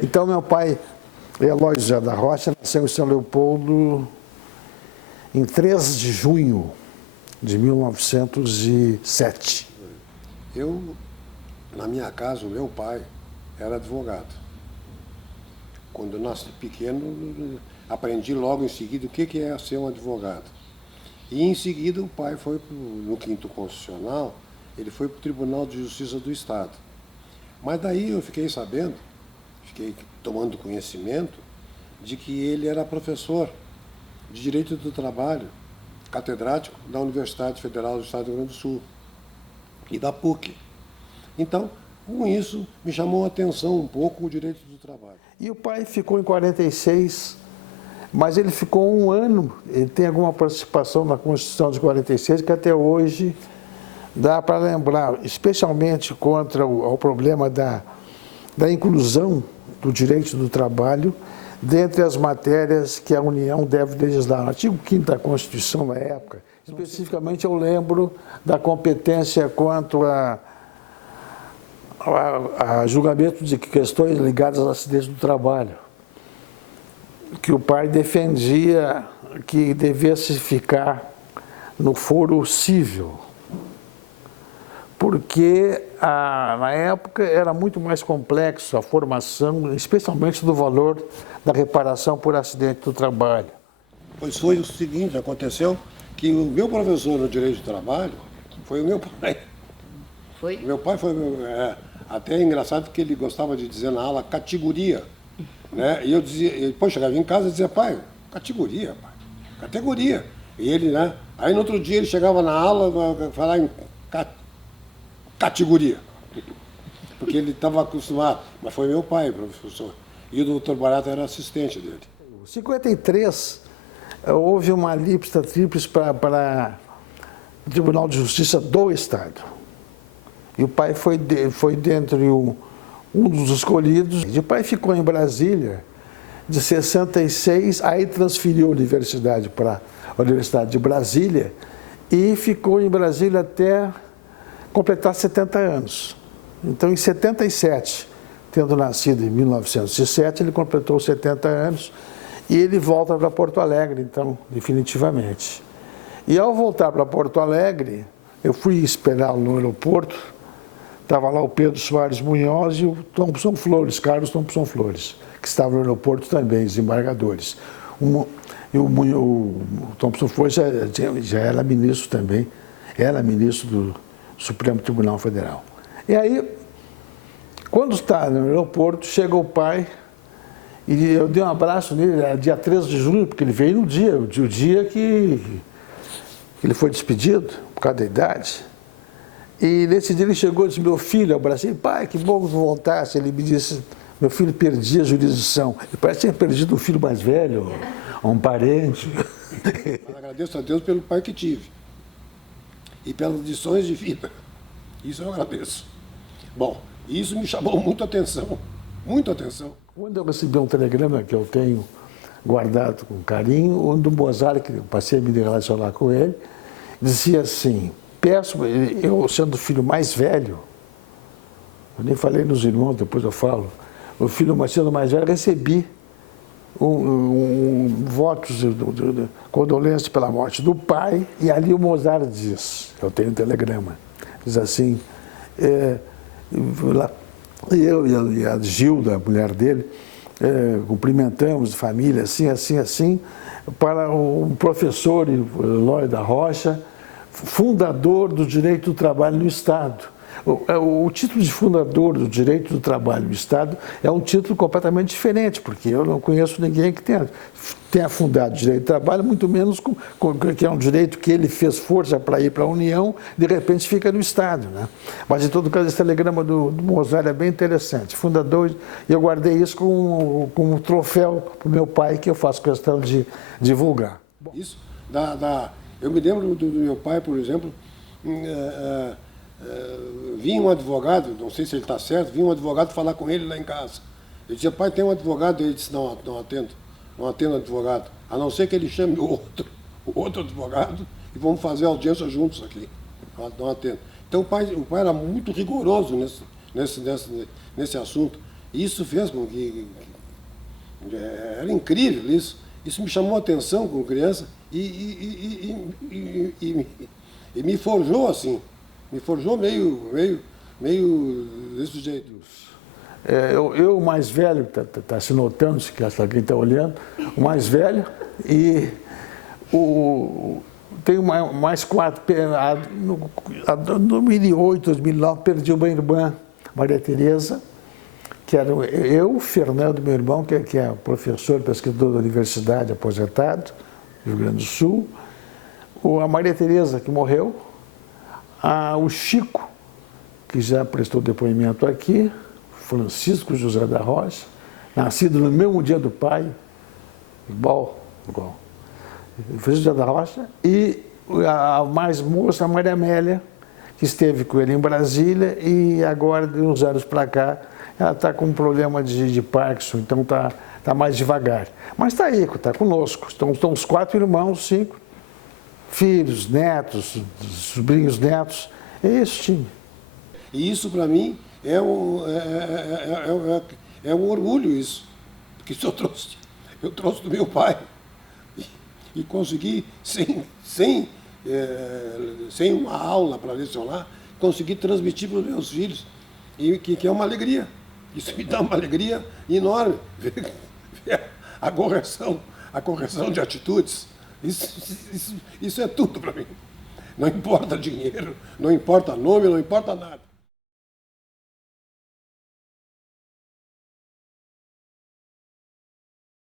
Então, meu pai, Eloy José da Rocha, nasceu em São Leopoldo em 3 de junho de 1907. Na minha casa, o meu pai era advogado. Quando eu nasci pequeno, aprendi logo em seguida o que é ser um advogado. E em seguida o pai foi no 5º Constitucional, ele foi para o Tribunal de Justiça do Estado. Mas daí eu fiquei sabendo, fiquei tomando conhecimento, de que ele era professor de Direito do Trabalho, catedrático da Universidade Federal do Estado do Rio Grande do Sul e da PUC. Então, com isso, me chamou a atenção um pouco o direito do trabalho. E o pai ficou em 46, mas ele ficou 1 ano, ele tem alguma participação na Constituição de 46, que até hoje dá para lembrar, especialmente contra o problema da inclusão do direito do trabalho dentre as matérias que a União deve legislar. No artigo 5º da Constituição da época, especificamente eu lembro da competência quanto a julgamento de questões ligadas a acidentes do trabalho, que o pai defendia que devesse ficar no foro cível, porque na época era muito mais complexo a formação, especialmente do valor da reparação por acidente do trabalho. Pois foi o seguinte, aconteceu que o meu professor no direito do trabalho foi o meu pai. Foi? Meu pai foi... até é engraçado que ele gostava de dizer na aula categoria, né? E eu dizia, depois chegava em casa e dizia, pai, categoria, pai, categoria. E ele, né? Aí no outro dia ele chegava na aula para falar em categoria, porque ele estava acostumado. Mas foi meu pai, professor. E o doutor Barata era assistente dele. Em 53, houve uma lipsa tríplice para o Tribunal de Justiça do Estado. E o pai foi dentre um dos escolhidos. E o pai ficou em Brasília de 66, aí transferiu a universidade para a Universidade de Brasília e ficou em Brasília até completar 70 anos. Então, em 77, tendo nascido em 1907, ele completou 70 anos e ele volta para Porto Alegre, então, definitivamente. E ao voltar para Porto Alegre, eu fui esperá-lo no aeroporto. Estava lá o Pedro Soares Munhoz e o Thompson Flores, Carlos Thompson Flores, que estava no aeroporto também, desembargadores. O Thompson Flores já era ministro também, era ministro do Supremo Tribunal Federal. E aí, quando está no aeroporto, chega o pai e eu dei um abraço nele, era dia 13 de junho, porque ele veio no dia, o dia que ele foi despedido, por causa da idade. E nesse dia ele chegou e disse, meu filho, eu abracei, pai, que bom que você voltasse. Ele me disse, meu filho perdia a jurisdição. Ele parece que tinha perdido um filho mais velho, um parente. Eu agradeço a Deus pelo pai que tive e pelas lições de vida. Isso eu agradeço. Bom, isso me chamou muita atenção, muita atenção. Quando eu recebi um telegrama que eu tenho guardado com carinho, onde o Mozart, que eu passei a me relacionar com ele, dizia assim, peço, eu sendo o filho mais velho, eu nem falei nos irmãos, depois eu falo, o filho sendo mais velho, recebi votos de condolência pela morte do pai, e ali o Mozart diz, eu tenho um telegrama, diz assim, eu e a Gilda, a mulher dele, cumprimentamos a família assim, assim, assim, para um professor, Eloy da Rocha, fundador do direito do trabalho no Estado. O título de fundador do direito do trabalho no Estado é um título completamente diferente, porque eu não conheço ninguém que tenha fundado o direito do trabalho, muito menos que é um direito que ele fez força para ir para a União, de repente fica no Estado, né? Mas, em todo caso, esse telegrama do Mozart é bem interessante. Fundador, e eu guardei isso como um troféu para o meu pai, que eu faço questão de divulgar. Isso, eu me lembro do meu pai, por exemplo, vinha um advogado, não sei se ele está certo, vinha um advogado falar com ele lá em casa. Ele dizia, pai, tem um advogado? Ele disse, não atendo advogado, a não ser que ele chame o outro advogado e vamos fazer audiência juntos aqui. Não atendo. Então o pai era muito rigoroso nesse assunto. Isso fez com era incrível isso. Isso me chamou a atenção como criança e me forjou assim. Me forjou meio desse jeito. Eu, o mais velho, está se notando, se alguém está olhando, o mais velho, e tenho mais quatro. Em 2008, 2009, perdi uma irmã, Maria Tereza, que era eu, Fernando, meu irmão, que é professor, pesquisador da universidade, aposentado, do Rio Grande do Sul, a Maria Tereza, que morreu, o Chico, que já prestou depoimento aqui, Francisco José da Rocha, nascido no mesmo dia do pai, igual. Francisco José da Rocha, e a mais moça, a Maria Amélia, que esteve com ele em Brasília e agora, de uns anos para cá, ela está com um problema de Parkinson, então está mais devagar. Mas está aí, está conosco. Estão os 4 irmãos, 5 filhos, netos, sobrinhos, netos. É esse time. E isso, para mim, é um orgulho isso, porque isso eu trouxe do meu pai e consegui, sem uma aula para lecionar, consegui transmitir para os meus filhos, e que é uma alegria. Isso me dá uma alegria enorme, ver a correção de atitudes. Isso é tudo para mim. Não importa dinheiro, não importa nome, não importa nada.